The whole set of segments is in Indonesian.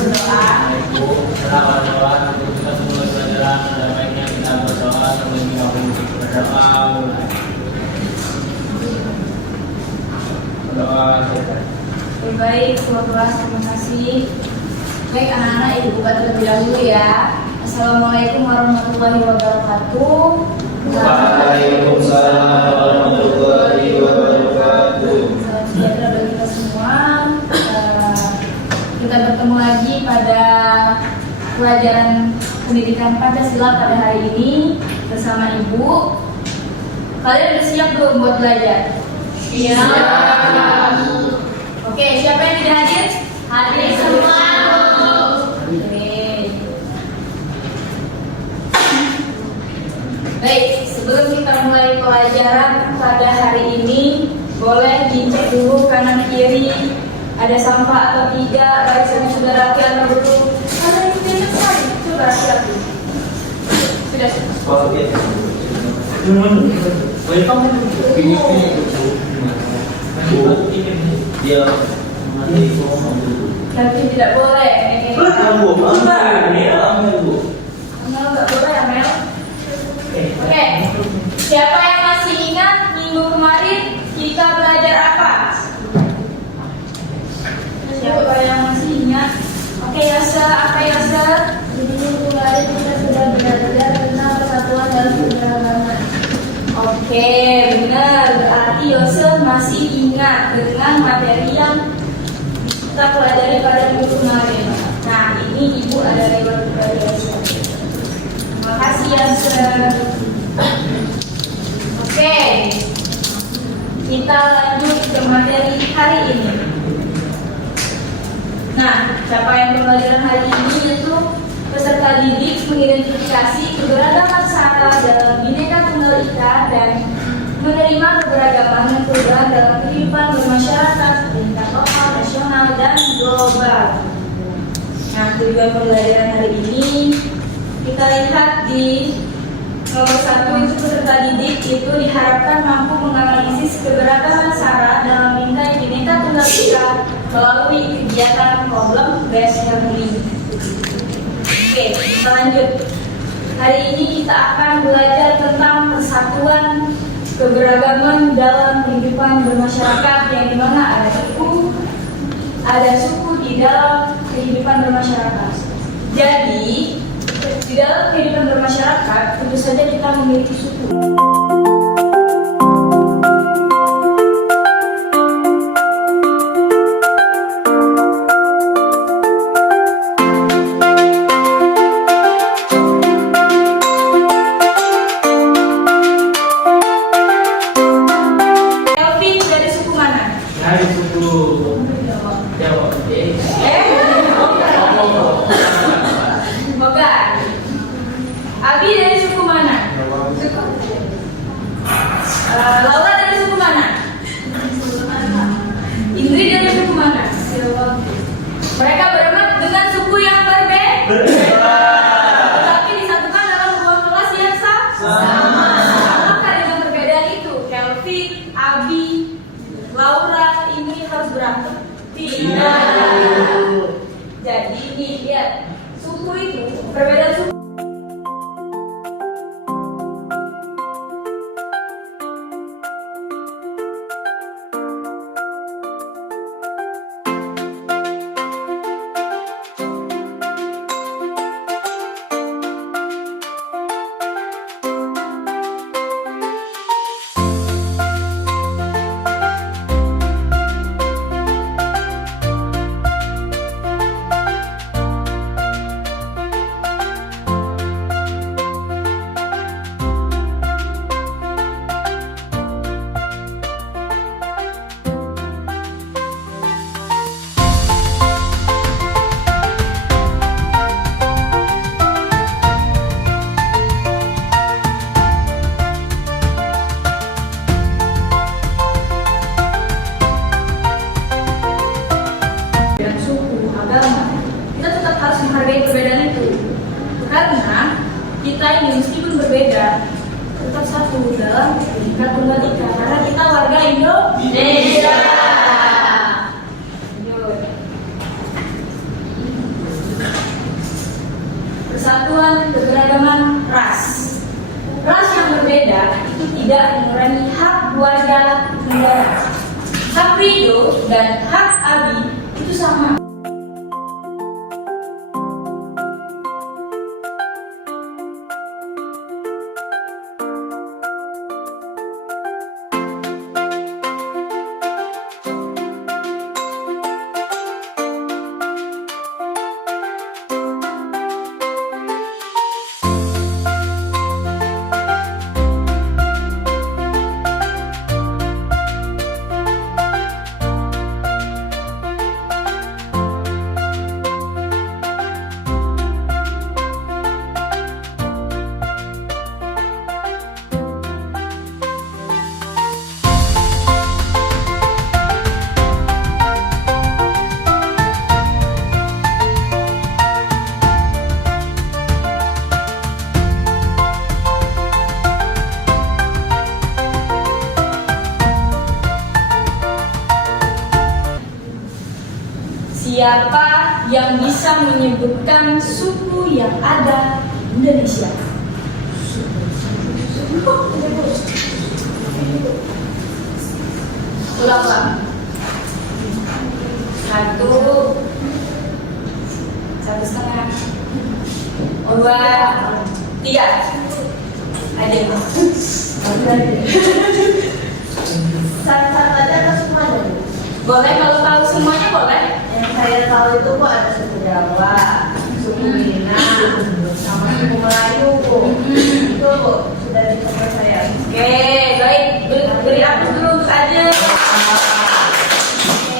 berdoa. Ibu, setelah berdoa, kita semua pelajaran ada baiknya kita berdoa terlebih dahulu. Berdoa mulai. Berdoa. Baik, kelas terima kasih. Baik anak-anak, ibu buka terlebih dahulu ya. Assalamualaikum warahmatullahi wabarakatuh. Waalaikumsalam warahmatullahi wabarakatuh. Salam sejahtera bagi kita semua. Kita bertemu lagi pada pelajaran pendidikan Pancasila pada hari ini bersama ibu. Kalian sudah siap belum buat belajar? Siap. Oke, siapa yang tidak hadir? Hadir semua. Baik, sebelum kita mulai pelajaran pada hari ini, boleh dicek dulu kanan kiri ada sampah atau tidak, baik sama saudara atau belum. Ada yang tidak sekali, coba rapi-rapi. Sudah. Tapi tidak boleh. Nggak boleh, Amel. Oke, siapa yang masih ingat minggu kemarin kita belajar apa? Siapa yang masih ingat? Oke, Yasa, apa Yasa? Minggu kemarin kita sudah belajar tentang persatuan dalam keberagaman. Oke, benar. Berarti Yosef masih ingat dengan materi yang kita pelajari pada minggu kemarin. Nah, ini ibu ada reward dari Yosef. Terima kasih Yosef. Oke, kita lanjut ke materi hari ini. Nah, capaian pembelajaran hari ini yaitu peserta didik mengidentifikasi keberagaman sara dalam Bhinneka Tunggal Ika dan menerima keberagaman dan perubahan dalam kehidupan bermasyarakat tingkat lokal, nasional, dan global. Nah, tujuan pembelajaran hari ini kita lihat di nomor 1 itu peserta didik itu diharapkan mampu menganalisis keberagaman sara dalam Bhinneka Tunggal Ika melalui kegiatan problem based learning. Oke, kita lanjut. Hari ini kita akan belajar tentang persatuan keberagaman dalam kehidupan bermasyarakat yang dimana ada suku di dalam kehidupan bermasyarakat. Jadi di dalam kehidupan bermasyarakat tentu saja kita memiliki suku. Abi dari suku mana? Laura dari suku mana? Indri dari suku mana? Mereka berempat dengan suku yang berbeda, tetapi disatukan dalam ruang kelas yang sama. Apakah dengan perbedaan itu Kelvin, Abi, Laura ini harus berantem? Tidak. Jadi ini dia suku itu perbedaan suku. Kita ini meskipun berbeda tetap satu dalam Bhinneka Tunggal Ika karena kita warga Indonesia. dan hak Abi itu sama. Siapa yang bisa menyebutkan suku yang ada di Indonesia? Ulang. 1, 1,5, 2, 3. Ada. Satu-satu aja atau semuanya? Boleh, kalau tahu semuanya boleh. Yang saya tahu itu kok ada suku Jawa, suku Minang, sama suku Melayu. Itu sudah di tempat saya. Oke, baik. Beri aplaus dulu untuk Ajeng. Oke,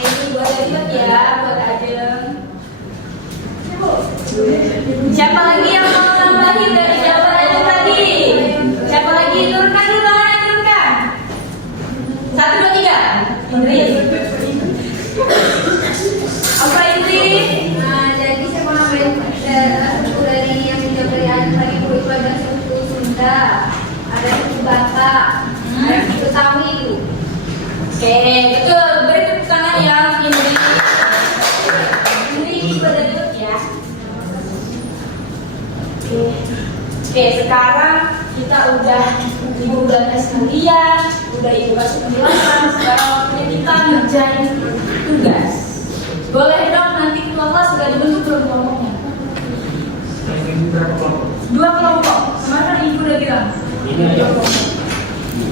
ini buat Ajeng ya, buat Ajeng. Siapa lagi yang mau nambahin dari jawaban Ajeng tadi? Siapa lagi? Turunkan dulu tangannya, turunkan. 1, 2, 3. Indri. Apa Indri? Nah, jadi saya mau nambahin suku dari yang dijawab dari Ajeng tadi Bu, itu ada suku Sunda, ada suku Batak, ada suku Tawi itu. Oke, betul. Beri tepuk tangan ya Indri. Indri juga ada jawab ya. Oke, sekarang kita udah Ibu udah tes kalian, udah Ibu kasih penjelasan. Sekarang waktunya kita ngerjain tugas. Boleh dong nanti kelompok sudah dibentuk belum kelompoknya? 2 kelompok. Kemana Ibu udah bilang? Ini aja.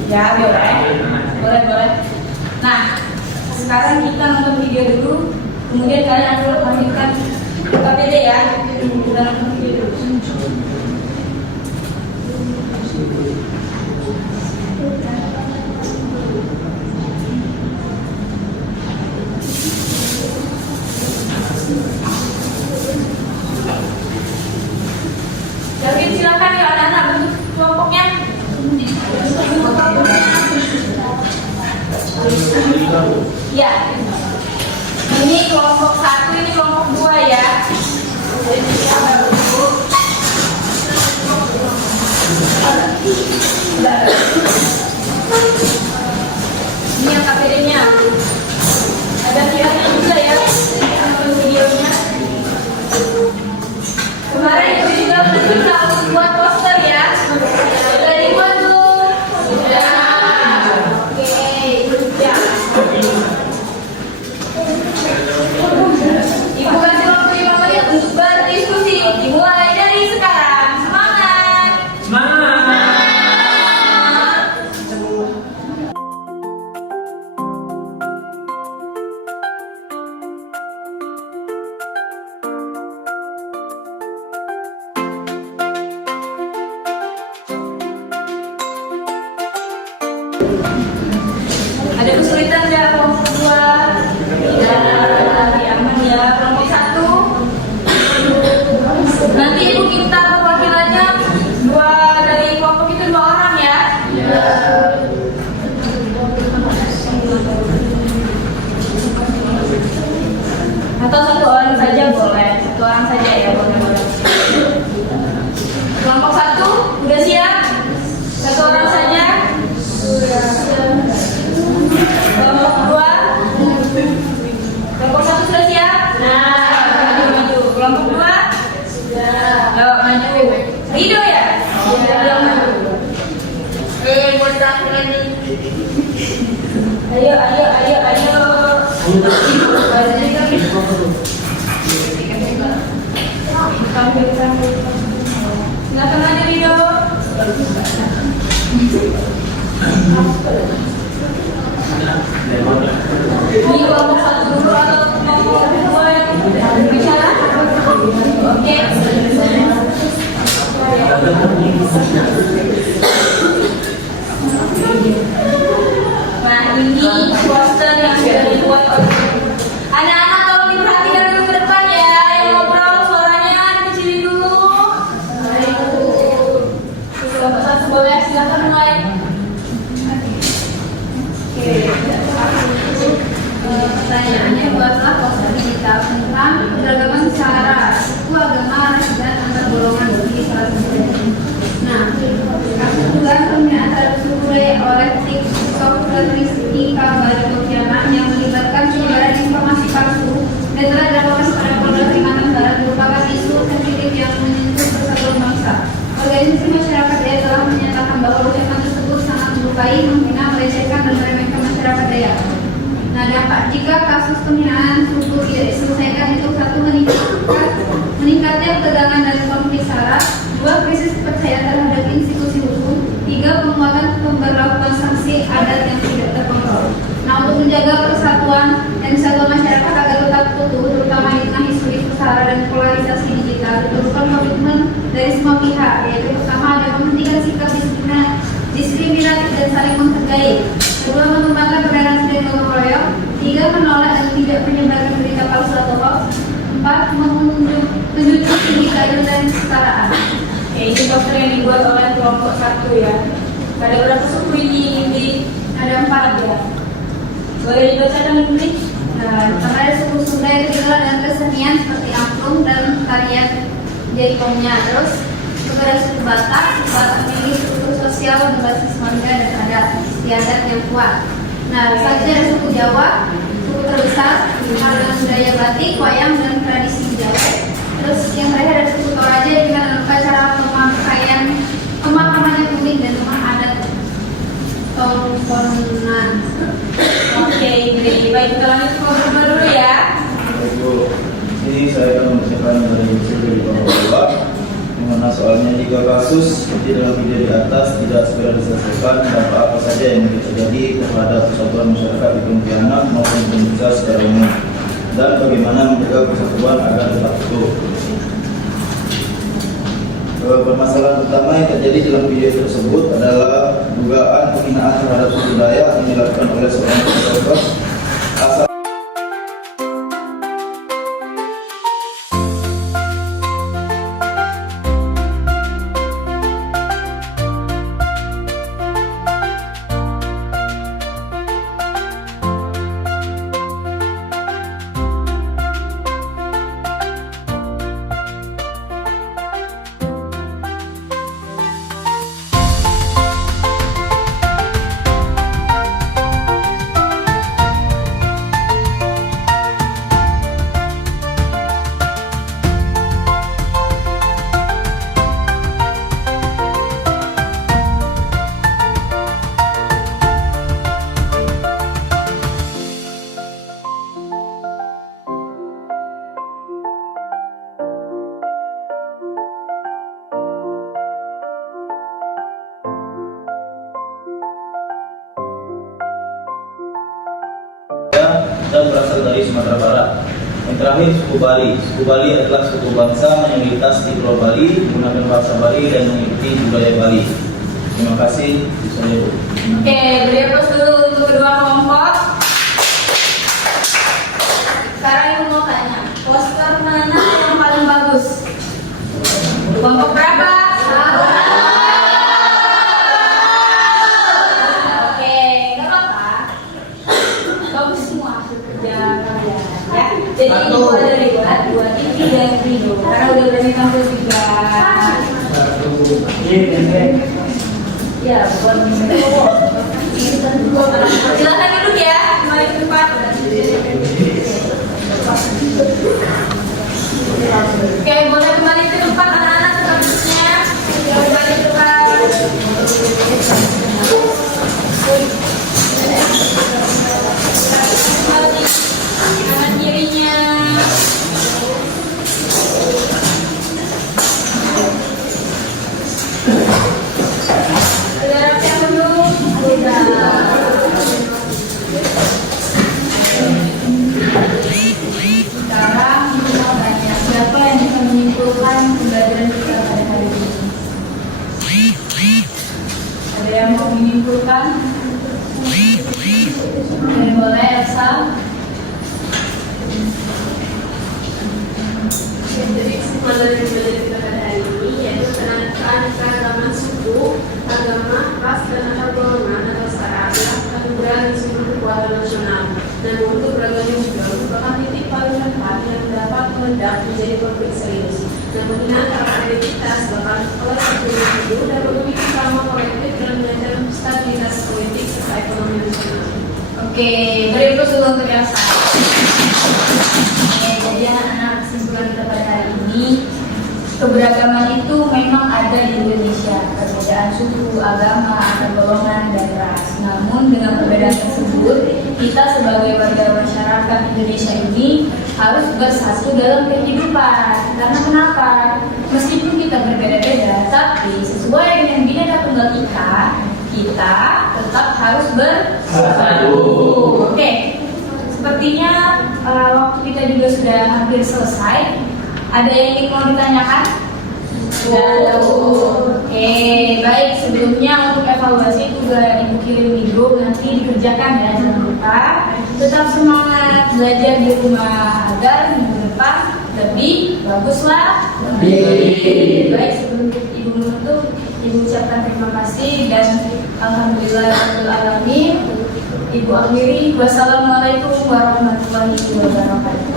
Ya boleh, boleh. Nah, sekarang kita nonton video dulu. Kemudian kalian akan lanjutkan KPD ya. Kita nonton video dulu. Jadi silakan ya anak-anak bentuk kelompoknya. Ya. Ini kelompok 1, ini kelompok 2 ya. Ini yang KPD-nya. Ada kiranya juga ya. Nonton videonya. Kemarin itu juga kita buat poster ya. Sudah dibuat tuh. Sudah. Oke, ya. Ibu kasih waktu 5 menit untuk berdiskusi. Dimulai dari sekarang. Semangat. Semangat. Ada kesulitan nggak kelompok 2? Tidak, lagi aman ya. Kelompok 1. Nanti Ibu minta perwakilannya 2 dari kelompok itu 2 orang ya. Atau 1 orang saja boleh. 1 orang saja ya boleh. Kelompok 1 udah siap? 1 orang saja. Kelompok 2. Kelompok 1 sudah siap? Maju. Kelompok 2? Sudah. Yuk maju. Rido ya? Belum maju. Buat terakhir lagi. Ayo. Silakan aja Rio. Ini kelompok satu dulu atau kelompok dua yang bicara? Oke. Nah ini poster yang sudah dibuat oleh anak-anak, tolong diperhatikan dulu ke depan ya. Yang ngobrol suaranya dikecilin dulu. Kelompok satu boleh, silakan mulai. Oke, pertanyaannya buatlah poster digital tentang keberagaman secara suku, agama, ras, dan antar golongan di salah satu. Nah, kasus dugaan penghinaan terhadap suku oleh TikTok Rizky Kabari Kotiana yang melibatkan penyebaran informasi palsu dan telah dilaporkan pada Polda Kalimantan Barat merupakan isu sensitif yang menyentuh persatuan bangsa. Organisasi masyarakat Dayak telah menyatakan bahwa ucapan tersebut sangat melukai, menghina, melecehkan, dan meremehkan masyarakat Dayak. Nah, dampak jika kasus penghinaan suku tidak diselesaikan itu: satu, meningkatnya ketegangan dan konflik sara; dua, krisis kepercayaan terhadap institusi hukum; tiga, penguatan pemberlakuan sanksi adat yang tidak terkontrol. Nah, untuk menjaga persatuan dan kesatuan masyarakat agar tetap utuh, terutama di tengah isu sara dan polarisasi digital, diperlukan komitmen dari semua pihak, yaitu pertama ada menghentikan sikap diskriminatif dan saling menghargai; kedua, mengembangkan toleransi dan gotong royong; tiga, menolak dan tidak menyebarkan berita palsu atau hoax; empat, menjunjung tinggi keadilan dan kesetaraan. Oke, ini poster yang dibuat oleh kelompok satu ya. Ada berapa suku ini? Ada 4 ya. Boleh dibacakan Indri? Nah, karena ada suku Sunda yang terkenal dengan kesenian seperti angklung dan tarian jaiponnya. Terus kepada suku Batak memiliki struktur sosial berbasis marga dan adat istiadat yang kuat. Nah, selanjutnya ada suku Jawa, suku terbesar dengan budaya batik, wayang, dan tradisi Jawa. Terus yang terakhir ada suku Toraja dengan upacara pemakaman yang unik dan rumah adat Tongkonan. Oke, Indri. Baik, kita lanjut ke kelompok dulu ya. Ibu, ini saya akan membacakan dari sudut bawah, di mana soalnya jika kasus seperti dalam video di atas tidak segera diselesaikan, dampak apa saja yang mungkin terjadi terhadap persatuan masyarakat di Pontianak maupun Indonesia secara umum, dan bagaimana menjaga persatuan agar tetap utuh. Permasalahan utama yang terjadi dalam video tersebut adalah dugaan penghinaan terhadap suku Dayak yang dilakukan oleh seorang TikToker asal dan berasal dari Sumatera Barat. Yang terakhir suku Bali. Suku Bali adalah suku bangsa mayoritas di Pulau Bali, menggunakan bahasa Bali dan mengikuti budaya Bali. Terima kasih. Bisa Ibu. Oke, beri aplaus dulu untuk kedua kelompok. Sekarang Ibu mau tanya, poster mana yang paling bagus? Kelompok berapa? Oke, nggak apa-apa. Bagus semua hasil kerja kalian ya. Jadi ini boleh dibuat buat ini dan Rino karena udah berani tampil juga. Ya, bukan silakan duduk ya, kembali ke depan. Oke, boleh kembali ke tempat anak-anak selanjutnya. Kembali ke depan. Kembali. menyimpulkan? Boleh Elsa? Jadi kesimpulan dari pembelajaran kita pada hari ini yaitu keanekaragaman suku, agama, ras, dan antar golongan atau setara adalah anugerah di seluruh kekuatan nasional. Namun keberagaman juga merupakan titik paling rendah yang dapat meledak menjadi konflik serius. Dan penghinaan terhadap identitas bahkan oleh satu individu dapat memicu trauma kolektif dan mengancam stabilitas politik serta ekonomi nasional. Oke, beri plus dulu untuk Elsa. Oke, jadi anak-anak kesimpulan kita pada hari ini, keberagaman itu memang ada di Indonesia, perbedaan suku, agama, antar golongan, dan ras. Namun dengan perbedaan tersebut, kita sebagai warga masyarakat Indonesia ini harus bersatu dalam kehidupan. Karena kenapa? Meskipun kita berbeda-beda, tapi sesuai dengan Bhinneka Tunggal Ika, kita tetap harus bersatu. Oke, sepertinya waktu kita juga sudah hampir selesai. Ada yang ingin mau ditanyakan? Oke, baik. Sebelumnya untuk evaluasi itu sudah Ibu kirim minggu, nanti dikerjakan ya, jangan lupa. Tetap semangat belajar di rumah agar minggu depan lebih baguslah. Baik, sebelum Ibu menutup, Ibu ucapkan terima kasih dan alhamdulillahirrahmanirrahim. Ibu akhiri, wassalamualaikum warahmatullahi wabarakatuh.